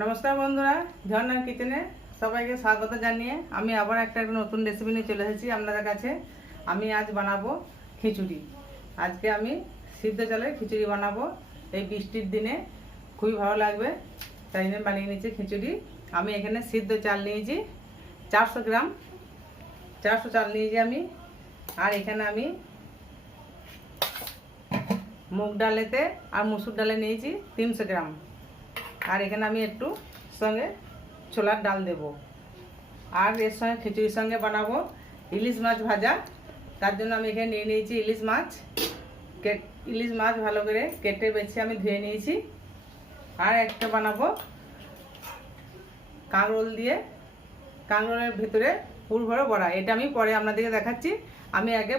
নমস্কার বন্ধুরা, ঝর্ণার কিচেনে সবাইকে স্বাগত জানিয়ে আমি আবার একটা নতুন রেসিপি নিয়ে চলে এসেছি আপনাদের কাছে। আমি আজ বানাবো খিচুড়ি। আজকে আমি সিদ্ধ চালের খিচুড়ি বানাবো। এই বৃষ্টির দিনে খুবই ভালো লাগবে, তাই জন্য বানিয়ে নিয়েছি খিচুড়ি। আমি এখানে সিদ্ধ চাল নিয়েছি 400 গ্রাম, 400 চাল নিয়েছি আমি। আর এখানে আমি মুগ ডালেতে আর মুসুর ডালে নিয়েছি 300 গ্রাম। আর এখানে আমি একটু সঙ্গে ছোলার ডাল দেব। আর এর সঙ্গে খিচুড়ির সঙ্গে বানাবো ইলিশ মাছ ভাজা। তার জন্য আমি এখানে নিয়ে নিয়েছি ইলিশ মাছ। ইলিশ মাছ ভালো করে কেটে বেছে আমি ধুয়ে নিয়েছি। আর একটা বানাবো কাঁকরোল দিয়ে, কাঁকরোলের ভিতরে পুর ভরে বড়া। এটা আমি পরে আপনাদেরকে দেখাচ্ছি। আমি আগে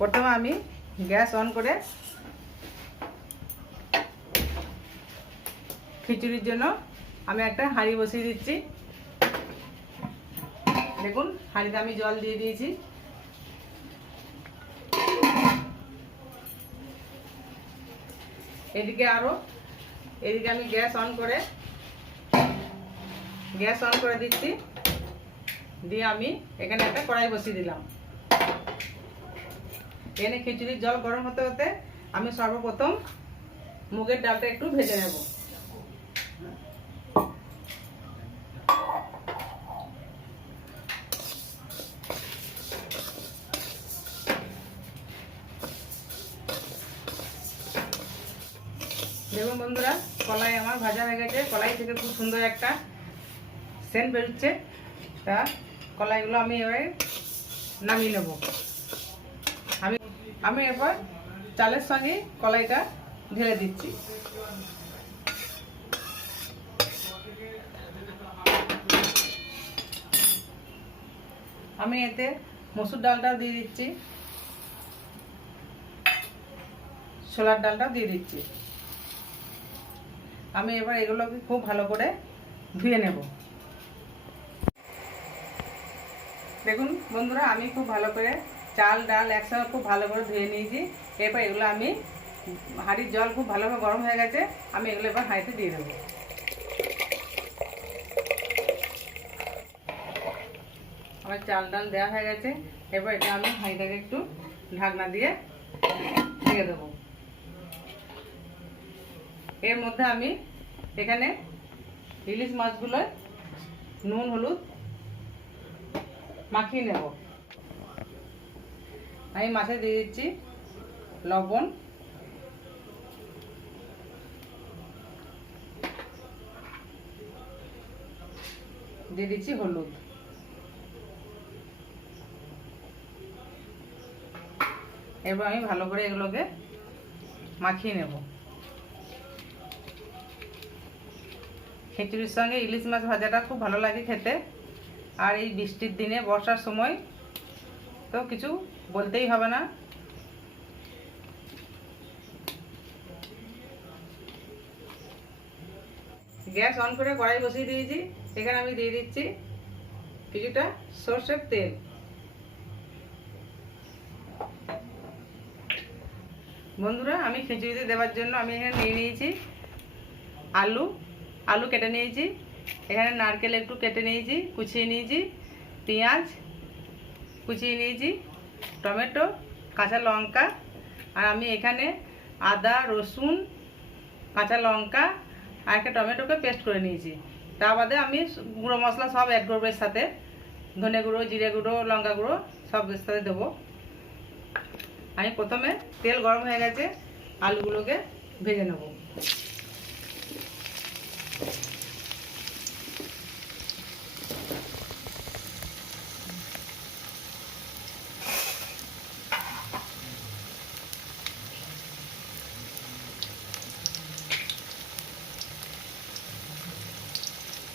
প্রথমে আমি গ্যাস অন করে খিচুড়ির জন্য আমি একটা হাঁড়ি বসিয়ে দিচ্ছি। দেখুন, হাঁড়িতে আমি জল দিয়ে দিয়েছি। এদিকে আমি গ্যাস অন করে দিচ্ছি। দিয়ে আমি এখানে একটা কড়াই বসিয়ে দিলাম। এখানে খিচুড়ির জল গরম হতে হতে আমি সর্বপ্রথম মুগের ডালটা একটু ভেজে নেব। দেখুন বন্ধুরা, কলাই আমার ভাজা হয়ে গেছে। কলাই থেকে খুব সুন্দর একটা সেন্ট বেরোচ্ছে। তা কলাইগুলো আমি এবারে নামিয়ে নেব। আমি এরপর চালের সঙ্গে কলাইটা ঢেলে দিচ্ছি। আমি এতে মসুর ডালটাও দিয়ে দিচ্ছি, ছোলার ডালটাও দিয়ে দিচ্ছি। আমি এবার এগুলোকে খুব ভালো করে ধুয়ে নেব। দেখুন বন্ধুরা, আমি খুব ভালো করে চাল ডাল একসঙ্গে খুব ভালো করে ধুয়ে নিয়েছি। এরপর এগুলো আমি হাঁড়ির জল খুব ভালোভাবে গরম হয়ে গেছে, আমি এগুলো এবার হাঁড়িতে দিয়ে দেবো। আমার চাল ডাল দেওয়া হয়ে গেছে। এবার এটা আমি হাঁড়িটাকে একটু ঢাকনা দিয়ে ঢেকে দেবো। এর মধ্যে আমি এখানে ইলিশ মাছগুলো নুন হলুদ মাখিয়ে নেব। আমি মাছে দিয়ে দিচ্ছি লবণ, দিয়ে দিচ্ছি হলুদ। এবার আমি ভালো করে এগুলোকে মাখিয়ে নেব। খিচুড়ির সঙ্গে ইলিশ মাছ ভাজাটা খুব ভালো লাগে খেতে। আর এই বৃষ্টির দিনে, বর্ষার সময় তো কিছু বলতেই হবে না। গ্যাস অন করে কড়াই বসিয়ে দিয়েছি। এখানে আমি দিয়ে দিচ্ছি কিছুটা সর্ষের তেল। বন্ধুরা, আমি খিচুড়িতে দেওয়ার জন্য আমি এখানে নিয়ে নিয়েছি আলু কেটে নিয়েছি। এখানে নারকেল একটু কেটে নিয়েছি, কুচিয়ে নিয়েছি। পেঁয়াজ কুচিয়ে নিয়েছি, টমেটো, কাঁচা লঙ্কা। আর আমি এখানে আদা রসুন কাঁচা লঙ্কা আর একটা টমেটোকে পেস্ট করে নিয়েছি। তা বাদে আমি গুঁড়ো মশলা সব অ্যাড করবো এর সাথে। ধনে গুঁড়ো, জিরে গুঁড়ো, লঙ্কা গুঁড়ো সব এর সাথে দেবো। আমি প্রথমে তেল গরম হয়ে গেছে, আলুগুলোকে ভেজে নেব।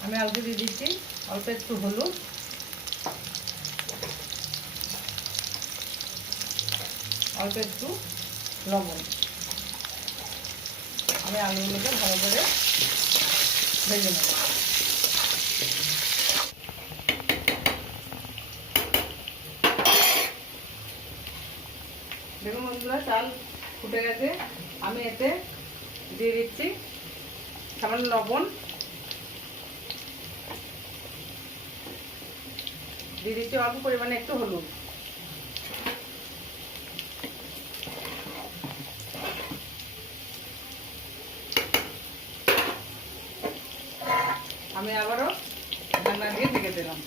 আমি আলুতে দিয়ে দিচ্ছি অল্প একটু হলুদ, অল্প একটু লবণ। আমি আলুগুলোকে ভালো করে ভেজে নেব। দেখুন বন্ধুরা, চাল ফুটে গেছে। আমি এতে দিয়ে দিচ্ছি সামান্য লবণ, দিয়ে দিচ্ছি অল্প পরিমাণে একটু হলুদ। আমি আবারও ঢাকনা দিয়ে ঢেকে দিলাম।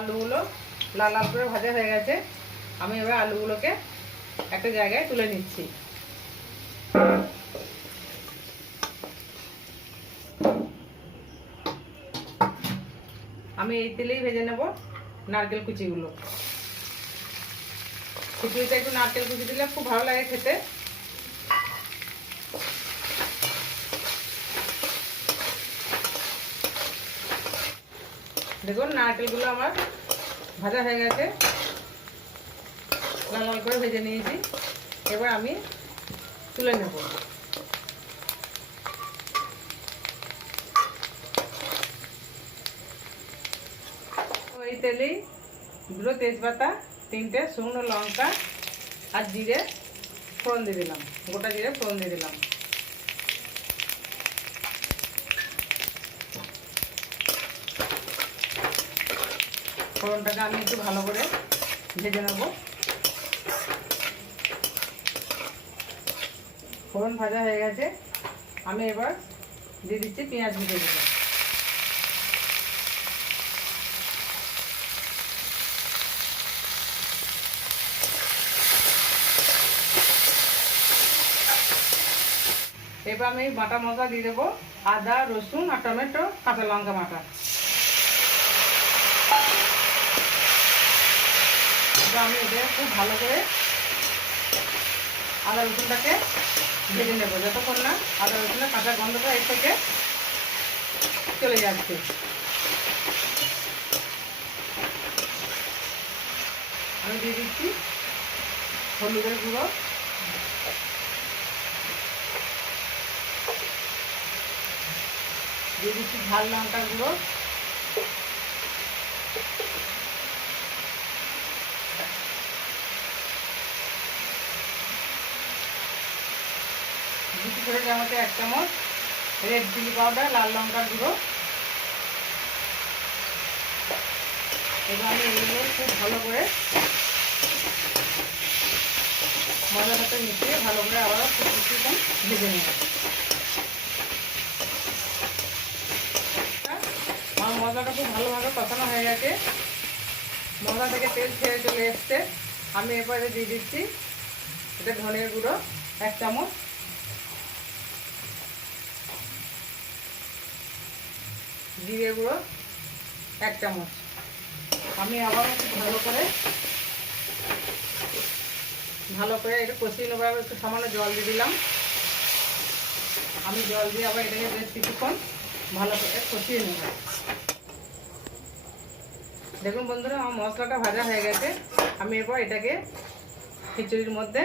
আলুগুলো লাল লাল করে ভাজা হয়ে গেছে। আমি এবার আলুগুলোকে একটা জায়গায় তুলে নিচ্ছি। আমি এই তেলেই ভেজে নেব নারকেল কুচিগুলো। খিচুড়িতে একটু নারকেল কুচি দিলে খুব ভালো লাগে খেতে। দেখুন নারকেলগুলো আমার ভাজা হয়ে গেছে, লাল লাল করে ভেজে নিয়েছি। এবার আমি তুলে নেব। এই তেলেই দুটো তেজপাতা, 3টে শুকনো লঙ্কা আর জিরে ফোড়ন দিয়ে দিলাম, গোটা জিরে ফোড়ন দিয়ে দিলাম। ফোড়নটাকে আমি একটু ভালো করে ভেজে নেব। ফোড়ন ভাজা হয়ে গেছে। আমি এবার দিয়ে দিচ্ছি পেঁয়াজ ভেজেগুলো। এবার আমি বাটা মশলা দিয়ে দেবো, আদা, রসুন আর টমেটো, কাঁচা লঙ্কা বাটা। এবার আমি এটা খুব ভালো করে আদা রসুনটাকে ভেজে নেবো, যতক্ষণ না আদা রসুনের কাঁচা গন্ধটা এর থেকে চলে যাচ্ছে। আমি দিয়ে দিচ্ছি হলুদের গুঁড়ো, দিয়ে দিচ্ছি ঝাল লঙ্কার গুঁড়ো, দুটি করে চামচে 1 চামচ রেড চিলি পাউডার, লাল লঙ্কার গুঁড়ো। এবার আমি এগুলো খুব ভালো করে মশলার সাথে মিশিয়ে ভালো করে আবার কিছুক্ষণ ভেজে নেব। আমার মশলাটা খুব ভালোভাবে কষানো হয়ে গেছে, মশলা থেকে তেল ছেড়ে চলে এসছে। আমি এরপরে দিয়ে দিচ্ছি এটা ধনের গুঁড়ো 1 চামচ, জিরে গুঁড়ো 1 চামচ। আমি আবার খুব ভালো করে এটা কষিয়ে নেবো। একটু সামান্য জল দিয়ে দিলাম। আমি জল দিয়ে আবার এটাকে বেশ কিছুক্ষণ ভালো করে কষিয়ে নেব। দেখুন বন্ধুরা, আমার মশলাটা ভাজা হয়ে গেছে। আমি এরপর এটাকে খিচুড়ির মধ্যে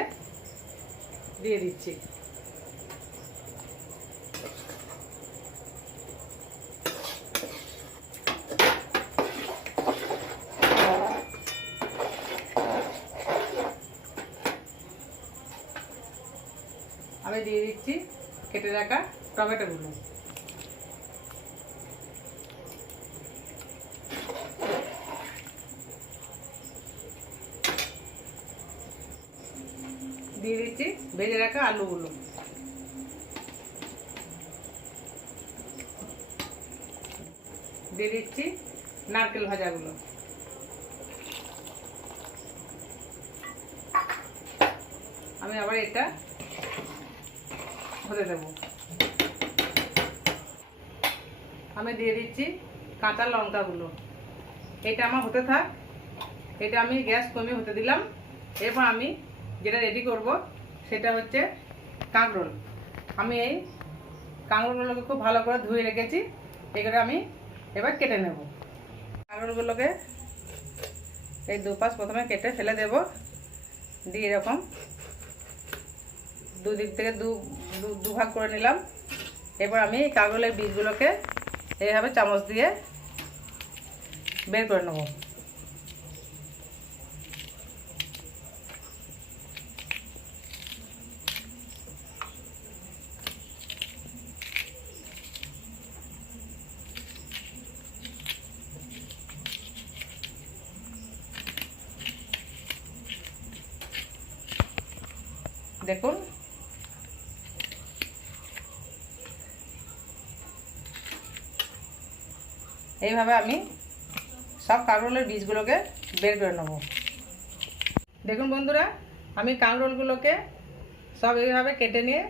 দিয়ে দিচ্ছি। আমি দিয়ে দিচ্ছি কেটে রাখা টমেটোগুলো। দিয়ে দিচ্ছি ভেজে রাখা আলুগুলো। দিয়ে দিচ্ছি নারকেল ভাজাগুলো। আমি আবার এটা হতে দেবো। আমি দিয়ে দিচ্ছি কাঁচা লঙ্কাগুলো। এটা আমার হতে থাক, এটা আমি গ্যাস কমিয়ে হতে দিলাম। এরপর আমি যেটা রেডি করব সেটা হচ্ছে কাঁকরোল। আমি এই কাঁকরোলগুলোকে খুব ভালো করে ধুয়ে রেখেছি, এগুলো আমি এবার কেটে নেব। কাঁকরোলগুলোকে এই দুপাশ প্রথমে কেটে ফেলে দেব, দিয়ে এরকম দুদিক থেকে দু ভাগ করে নিলাম। এবার আমি কাঁকরোলের বীজগুলোকে এইভাবে চামচ দিয়ে বের করে নেব। দেখুন এইভাবে আমি সব কাঁকরোলের বীজগুলোকে বের করে নেব। দেখুন বন্ধুরা, আমি কাঁকরোলগুলোকে সব এইভাবে কেটে নিয়ে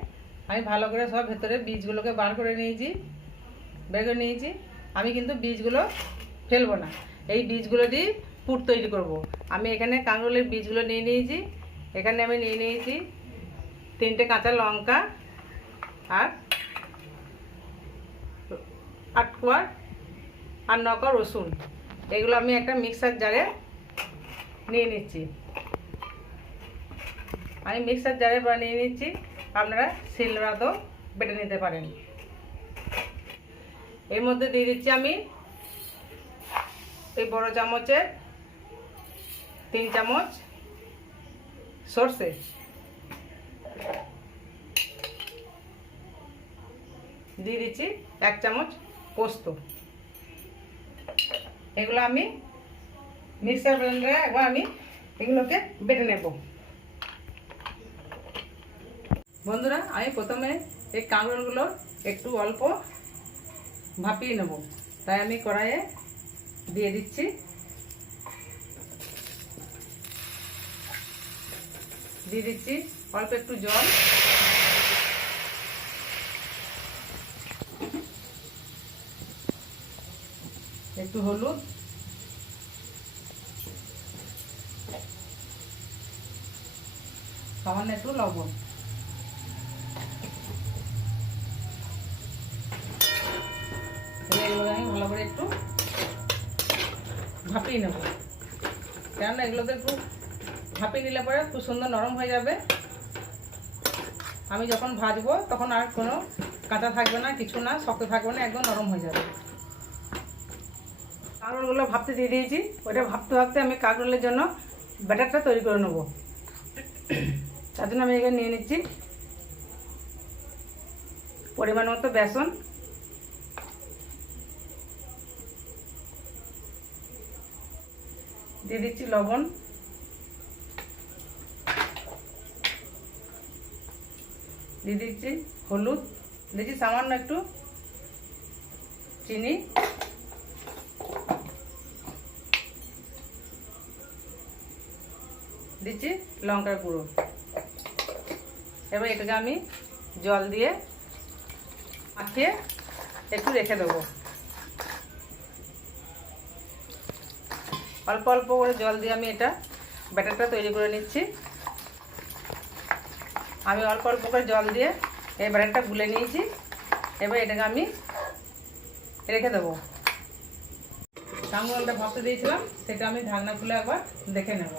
আমি ভালো করে সব ভেতরে বীজগুলোকে বার করে নিয়েছি, বের করে নিয়েছি। আমি কিন্তু বীজগুলো ফেলবো না, এই বীজগুলো দিয়ে পুর তৈরি করব। আমি এখানে কাঁকরোলের বীজগুলো নিয়ে নিয়েছি। এখানে আমি নিয়ে নিয়েছি 3টে কাঁচা লঙ্কা আর 8 কোয়া আর 9 কোয়া রসুন। এগুলো আমি একটা মিক্সার জারে নিয়ে নিচ্ছি। আমি মিক্সার জারে নিয়ে নিচ্ছি, আপনারা শিলনোড়াতেও বেটে নিতে পারেন। এর মধ্যে দিয়ে দিচ্ছি আমি এই বড় চামচের 3 চামচ সরষে, দিয়ে দিচ্ছি 1 চামচ পোস্ত। এগুলো আমি মিক্সার ব্লেন্ডারে একবার আমি এগুলোকে বেটে নেব। বন্ধুরা, আমি প্রথমে এই কাঁকরোলগুলো একটু অল্প ভাপিয়ে নেব, তাই আমি কড়াইয়ে দিয়ে দিচ্ছি। দিয়ে দিচ্ছি অল্প একটু জল, একটু হলুদ, সামান্য একটু লবণ। এগুলো আমি ভালো করে একটু ভাপিয়ে নেব, কেননা এগুলোতে একটু ভাপিয়ে নিলে পরে খুব সুন্দর নরম হয়ে যাবে। আমি যখন ভাজবো তখন আর কোনো কাঁচা থাকবে না, কিছু না, শক্ত থাকবে না, একদম নরম হয়ে যাবে। কাঁকরোলগুলো ভাপতে দিয়ে দিয়েছি। ওইটা ভাপতে ভাপতে আমি কাঁকরোলের জন্য ব্যাটারটা তৈরি করে নেব। তার জন্য আমি এখানে নিয়ে নিচ্ছি পরিমাণ মতো বেসন, দিয়ে দিচ্ছি লবণ, দিয়ে দিচ্ছি হলুদ, দিচ্ছি সামান্য একটু চিনি, দিচ্ছি লঙ্কার গুঁড়ো। এবার এটাকে আমি জল দিয়ে মাখিয়ে একটু রেখে দেবো। অল্প অল্প করে জল দিয়ে আমি এটা ব্যাটারটা তৈরি করে নিচ্ছি। আমি অল্প অল্প করে জল দিয়ে এই ব্যাটারটা গুলে নিয়েছি। এবার এটাকে আমি রেখে দেবো। কাঁকরোলটা ভাপতে দিয়েছিলাম, সেটা আমি ঢাকনা খুলে একবার দেখে নেব।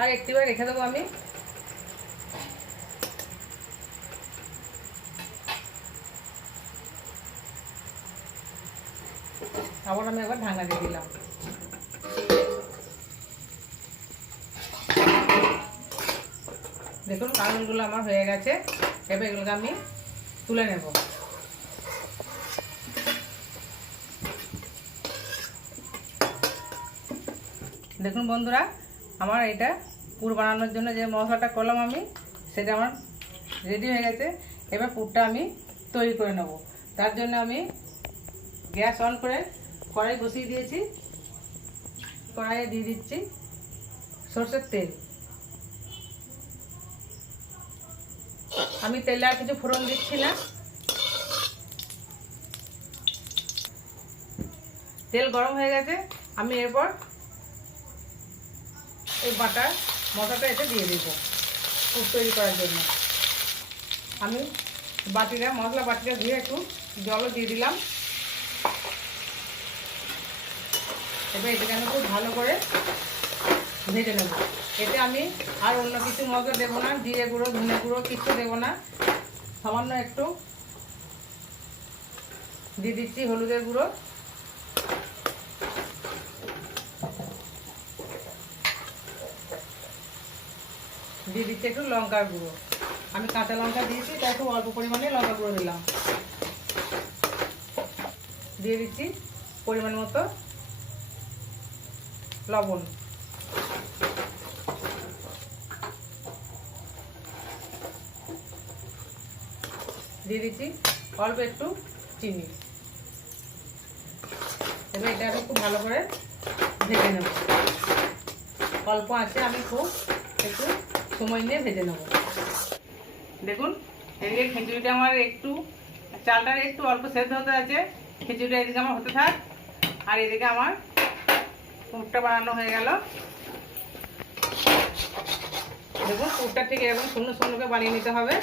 আর একটিবার রেখে দেবো আমি। আবার আমি একবার ঢাকনা দিয়ে দিলাম। দেখুন কাঁকরোলগুলো আমার হয়ে গেছে। এবার এগুলোকে আমি তুলে নেব। দেখুন বন্ধুরা, আমার এটা পুর বানানোর জন্য যে মশলাটা করলাম আমি, সেটা আমার রেডি হয়ে গেছে। এবার পুরটা আমি তৈরি করে নেব। তার জন্য আমি গ্যাস অন করে কড়াই বসিয়ে দিয়েছি। কড়াইয়ে দিয়ে দিচ্ছি সরষের তেল। আমি তেলে আর কিছু ফোড়ন দিচ্ছি না। তেল গরম হয়ে গেছে। আমি এরপর এই বাটা মশলাটা এতে দিয়ে দিব পুর তৈরি করার জন্য। আমি মশলা বাটিটা ধুয়ে একটু জলও দিয়ে দিলাম। এবার এটাকে আমি খুব ভালো করে ভেজে নেব। এতে আমি আর অন্য কিছু মশলা দেবো না, জিরে গুঁড়ো, ধনে গুঁড়ো কিছু দেবো না। সামান্য একটু দিয়ে দিচ্ছি হলুদের গুঁড়ো, দিয়ে দিচ্ছি একটু লঙ্কার গুঁড়ো। আমি কাঁচা লঙ্কা দিয়েছি, তাই একটু অল্প পরিমাণে লঙ্কা গুঁড়ো দিলাম। দিয়ে দিচ্ছি পরিমাণ মতো লবণ। দিয়ে দিচ্ছি অল্প একটু চিনি। এবার এটা আমি খুব ভালো করে ভেজে নেব। অল্প আছে, আমি খুব একটু সময় নিয়ে ভেজে নেব। দেখুন এদিকে খিচুড়িটা আমার একটু, চালটা একটু অল্প সেদ্ধ হতে আছে। খিচুড়িটা এদিকে আমার হতে থাক, আর এদিকে আমার পুরটা বানানো হয়ে গেল। দেখুন পুরটা ঠিক এরকম শূন্য শূন্যকে বানিয়ে নিতে হবে,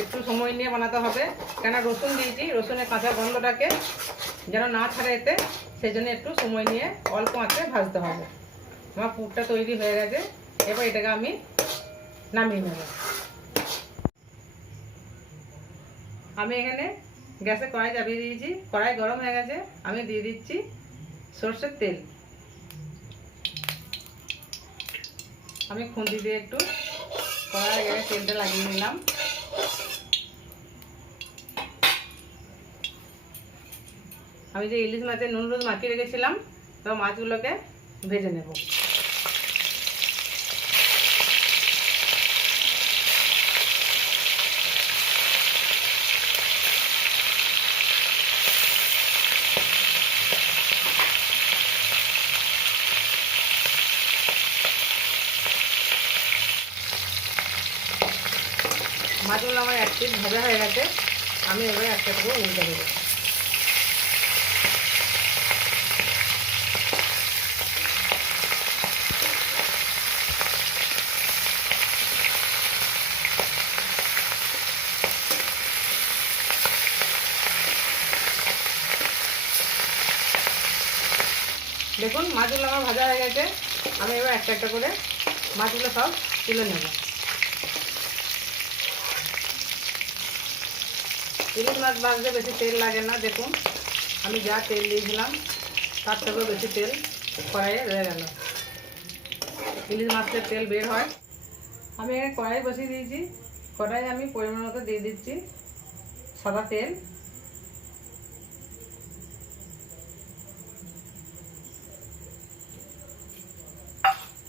একটু সময় নিয়ে বানাতে হবে, কেন রসুন দিয়েছি, রসুনের কাঁচা গন্ধটাকে যেন না ছাড়ে এতে, সেই জন্য একটু সময় নিয়ে অল্প আঁচে ভাজতে হবে। আমার পুরটা তৈরি হয়ে গেছে, এবার এটাকে আমি নামিয়ে নেব। আমি এখানে গ্যাসে কড়াই চাপিয়ে দিয়েছি, কড়াই গরম হয়ে গেছে। আমি দিয়ে দিচ্ছি সরষের তেল। আমি খুন্তি দিয়ে একটু কড়াই গায়ে তেলটা লাগিয়ে নিলাম। আমি যে ইলিশ মাছের নুন হলুদ মাখিয়ে রেখেছিলাম, তো মাছগুলোকে ভেজে নেব। মাছগুলো আমার এক পিস ভাজা হয়ে গেছে, আমি এবারে একটা করে উল্টে দেবো। দেখুন মাছগুলো আমার ভাজা হয়ে গেছে, আমি এবার একটা একটা করে মাছগুলো সব তুলে নেব। ইলিশ মাছ ভাজতে বেশি তেল লাগে না। দেখুন আমি যা তেল দিয়েছিলাম তার থেকেও বেশি তেল কড়াইয়ে রয়ে গেল। ইলিশ মাছের তেল বের হয়। আমি এখানে কড়াই বসিয়ে দিয়েছি, কড়াই আমি পরিমাণ মতো দিয়ে দিচ্ছি সাদা তেল।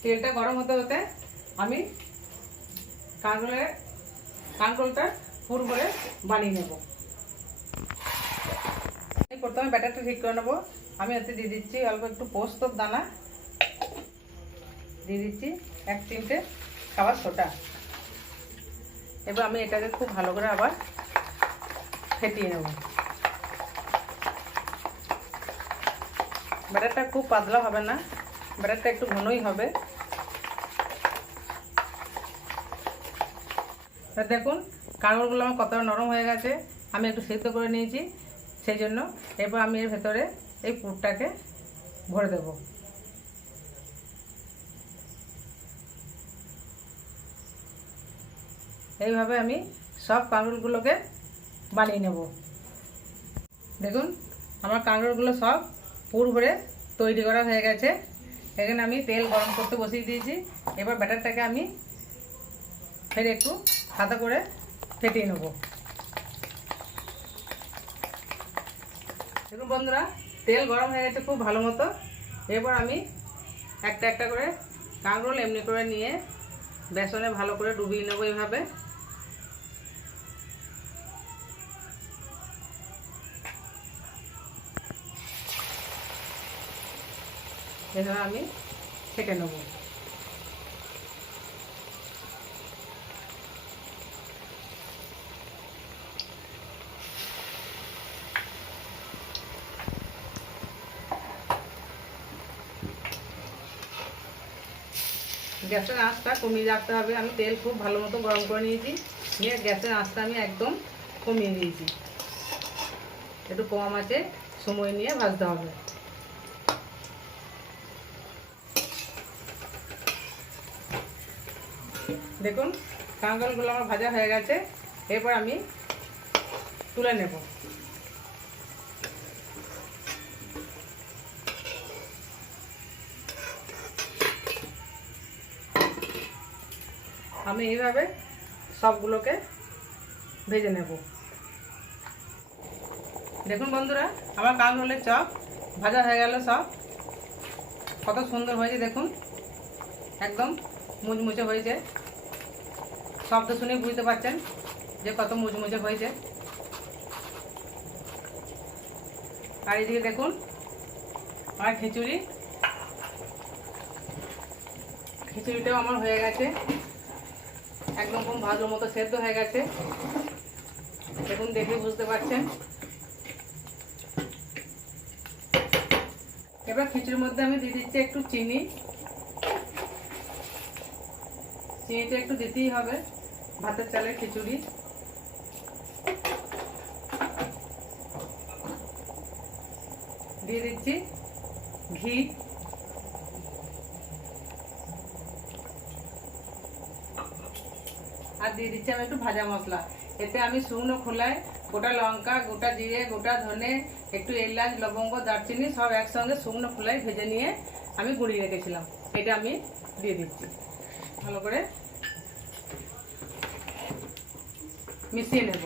তেলটা গরম হতে হতে আমি কাঁকরোলটা পুর করে বানিয়ে নেব। প্রথমে ব্যাটারটা ঠিক করে নেবো। আমি ওতে দিয়ে দিচ্ছি অল্প একটু পোস্তর দানা, দিয়ে দিচ্ছি 1 চিমটে খাবার সোডা। এবার আমি এটাকে খুব ভালো করে আবার ফেটিয়ে নেব। ব্যাটারটা খুব পাতলা হবে না, ব্যাটারটা একটু ঘনই হবে। দেখুন কাঁকরোলগুলো আমার কতটা নরম হয়ে গেছে, আমি একটু সেদ্ধ করে নিয়েছি, সেই জন্য এরপর আমি এর ভেতরে এই পুরটাকে ভরে দেব। এইভাবে আমি সব কাঁকরোলগুলোকে বানিয়ে নেব। দেখুন আমার কাঁকরোলগুলো সব পুর ভরে তৈরি করা হয়ে গেছে। এখানে আমি তেল গরম করতে বসিয়ে দিয়েছি। এবার ব্যাটারটাকে আমি ফের একটু হাতা করে ফেটিয়ে নেব। দেখুন বন্ধুরা তেল গরম হয়ে গেছে খুব ভালো মতো। এরপর আমি একটা একটা করে কাঁকরোল এমনি করে নিয়ে বেসনে ভালো করে ডুবিয়ে নেব। এইভাবে এভাবে আমি ছেঁকে নেব। গ্যাসের আঁচটা কমিয়ে রাখতে হবে। আমি তেল খুব ভালো মতো গরম করে নিয়েছি, নিয়ে গ্যাসের আঁচটা আমি একদম কমিয়ে দিয়েছি। একটু কম আছে, সময় নিয়ে ভাজতে হবে। দেখুন কাঁকরোলগুলো আমার ভাজা হয়ে গেছে, এরপর আমি তুলে নেব। আমি এইভাবে সবগুলোকে ভেজে নেব। দেখুন বন্ধুরা, আমার কাঁকরোলের চপ ভাজা হয়ে গেল। সব কত সুন্দর হয়েছে দেখুন, একদম মুচমুচে হয়েছে। শব্দ শুনে বুঝতে পারছেন যে কত মুচমুচে হয়েছে। আর এদিকে দেখুন আমার খিচুড়িটাও আমার হয়ে গেছে, একদম খুব ভালো মতো সেদ্ধ হয়ে গেছে। দেখুন, দেখে বুঝতে পারছেন। এবার খিচুড়ির মধ্যে আমি দিয়ে দিচ্ছি একটু চিনি। চিনিটা একটু দিতেই হবে, ভাতের চালের খিচুড়ি। দিয়ে দিচ্ছি ঘি। আর দিয়ে দিচ্ছি আমি একটু ভাজা মশলা। এতে আমি শুকনো খোলায় গোটা লঙ্কা, গোটা জিরে, গোটা ধনে, একটু এলাচ, লবঙ্গ, দারচিনি সব একসঙ্গে শুকনো খোলায় ভেজে নিয়ে আমি গুঁড়িয়ে রেখেছিলাম। এটা আমি দিয়ে দিচ্ছি, ভালো করে মিশিয়ে নেব।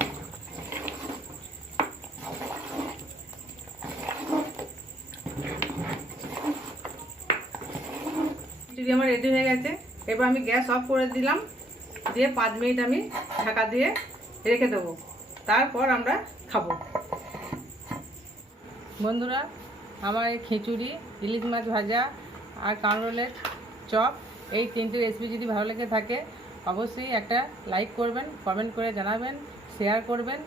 খিচুড়ি আমার রেডি হয়ে গেছে। এবার আমি গ্যাস অফ করে দিলাম, দিয়ে 5 মিনিট আমি ঢাকা দিয়ে রেখে দেবো। তারপর আমরা খাবো। বন্ধুরা, আমার এই খিচুড়ি, ইলিশ মাছ ভাজা আর কাঁকরোলের চপ, এই 3টে রেসিপি যদি ভালো লেগে থাকে অবশ্যই একটা লাইক করবেন, কমেন্ট করে জানাবেন, শেয়ার করবেন।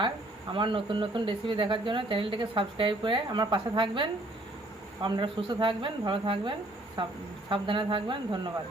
আর আমার নতুন নতুন রেসিপি দেখার জন্য চ্যানেলটিকে সাবস্ক্রাইব করে আমার পাশে থাকবেন। আপনারা সুস্থ থাকবেন, ভালো থাকবেন, সাবধানে থাকবেন। ধন্যবাদ।